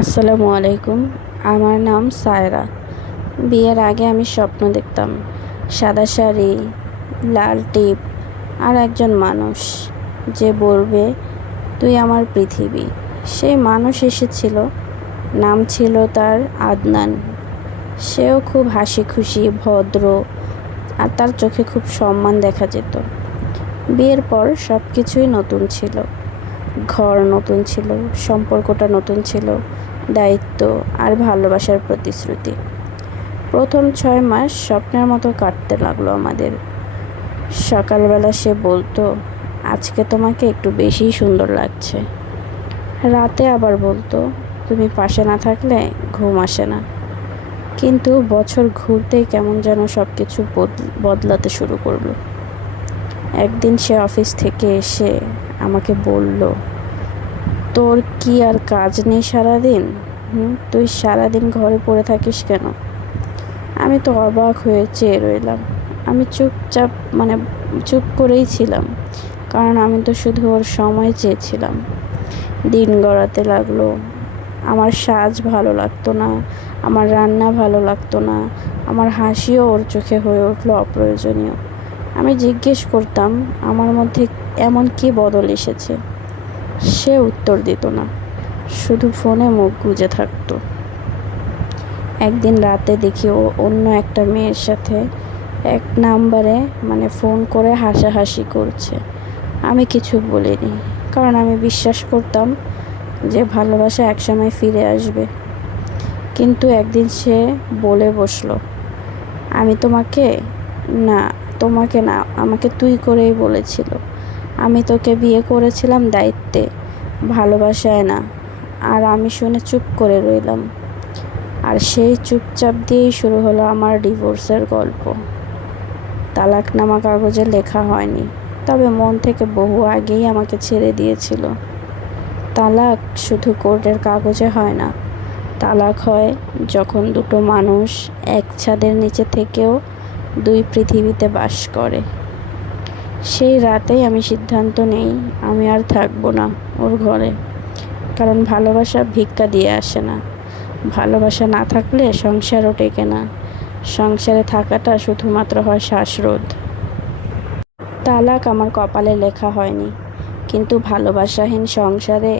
আসসালামু আলাইকুম। আমার নাম সায়রা। বিয়ের আগে আমি স্বপ্ন দেখতাম সাদা শাড়ি, লাল টিপ আর একজন মানুষ যে বলবে তুই আমার পৃথিবী। সেই মানুষ এসেছিল, নাম ছিল তার আদনান। সেও খুব হাসি খুশি, ভদ্র, আর তার চোখে খুব সম্মান দেখা যেত। বিয়ের পর সব কিছুই নতুন ছিল। ঘর নতুন ছিল, সম্পর্কটা নতুন ছিল, দায়িত্ব আর ভালোবাসার প্রতিশ্রুতি। প্রথম 6 মাস স্বপ্নের মতো কাটতে লাগলো আমাদের। সকালবেলা সে বলতো, আজকে তোমাকে একটু বেশিই সুন্দর লাগছে। রাতে আবার বলতো, তুমি পাশে না থাকলে ঘুম আসে না। কিন্তু বছর ঘুরতেই কেমন যেন সব কিছু বদলাতে শুরু করলো। একদিন সে অফিস থেকে এসে আমাকে বলল, তোর কি আর কাজ নেই সারাদিন? তুই সারাদিন ঘরে পড়ে থাকিস কেন? আমি তো অবাক হয়ে চেয়ে রইলাম। আমি চুপচাপ চুপ করেই ছিলাম, কারণ আমি তো শুধু ওর সময় চেয়েছিলাম। দিন গড়াতে লাগলো। আমার সাজ ভালো লাগতো না, আমার রান্না ভালো লাগতো না, আমার হাসিও ওর চোখে হয়ে উঠলো অপ্রয়োজনীয়। আমি জিজ্ঞেস করতাম, আমার মধ্যে এমন কি বদল এসেছে? সে উত্তর দিত না, শুধু ফোনে মুখ গুজে থাকতো। একদিন রাতে দেখি ও অন্য একটা মেয়ের সাথে এক নাম্বারে ফোন করে হাসাহাসি করছে। আমি কিছু বলিনি, কারণ আমি বিশ্বাস করতাম যে ভালোবাসা একসময় ফিরে আসবে। কিন্তু একদিন সে বলে বসলো, আমি তোমাকে না, আমাকে তুই করেই বলেছিল। আমি তোকে বিয়ে করেছিলাম দায়িত্বে, ভালোবাসায় না। আর আমি শুনে চুপ করে রইলাম। আর সেই চুপচাপ দিয়েই শুরু হলো আমার ডিভোর্সের গল্প। তালাকনামা কাগজে লেখা হয়নি, তবে মন থেকে বহু আগেই আমাকে ছেড়ে দিয়েছিল। তালাক শুধু কোর্টের কাগজে হয় না, তালাক হয় যখন দুটো মানুষ এক ছাদের নিচে থেকেও দুই পৃথিবীতে বাস করে। সেই রাতেই আমি সিদ্ধান্ত নেই, আমি আর থাকবো না ওর ঘরে। কারণ ভালোবাসা ভিক্ষা দিয়ে আসে না, ভালোবাসা না থাকলে সংসারও টেকে না। সংসারে থাকাটা শুধুমাত্র হয় শ্বাসরোধ। তালাক আমার কপালে লেখা হয়নি, কিন্তু ভালোবাসাহীন সংসারে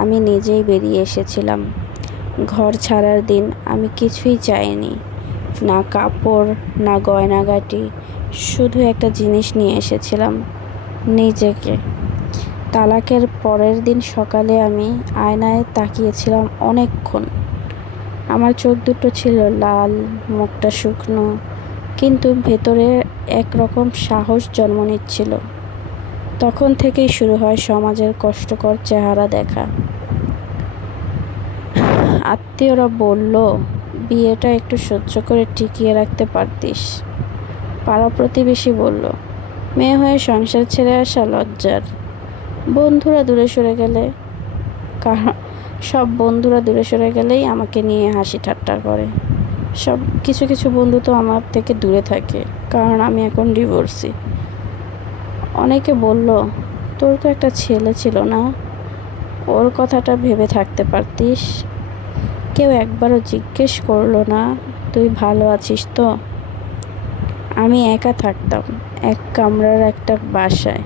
আমি নিজেই বেরিয়ে এসেছিলাম। ঘর ছাড়ার দিন আমি কিছুই চাইনি, না কাপড়, না গয়নাগাটি, শুধু একটা জিনিস নিয়ে এসেছিলাম, নিজেকে। তালাকের পরের দিন সকালে আমি আয়নায় তাকিয়েছিলাম অনেকক্ষণ। আমার চোখ দুটো ছিল লাল, মুখটা শুকনো, কিন্তু ভেতরে একরকম সাহস জন্ম নিচ্ছিল। তখন থেকেই শুরু হয় সমাজের কষ্টকর চেহারা দেখা। আত্মীয়রা বলল, বিয়েটা একটু সহ্য করে টিকিয়ে রাখতে পারতিস। পাড়া প্রতিবেশী বলল, মেয়ে হয়ে সংসার ছেড়ে আসা লজ্জার। বন্ধুরা দূরে সরে গেলে সব বন্ধুরা দূরে সরে গেলেই আমাকে নিয়ে হাসি ঠাট্টা করে। কিছু কিছু বন্ধু তো আমার থেকে দূরে থাকে, কারণ আমি এখন ডিভোর্সি। অনেকে বলল, তোর তো একটা ছেলে ছিল না, ওর কথাটা ভেবে থাকতে পারতিস। কেউ একবারও জিজ্ঞেস করলো না, তুই ভালো আছিস তো? আমি একা থাকতাম এক কামরার একটা বাসায়।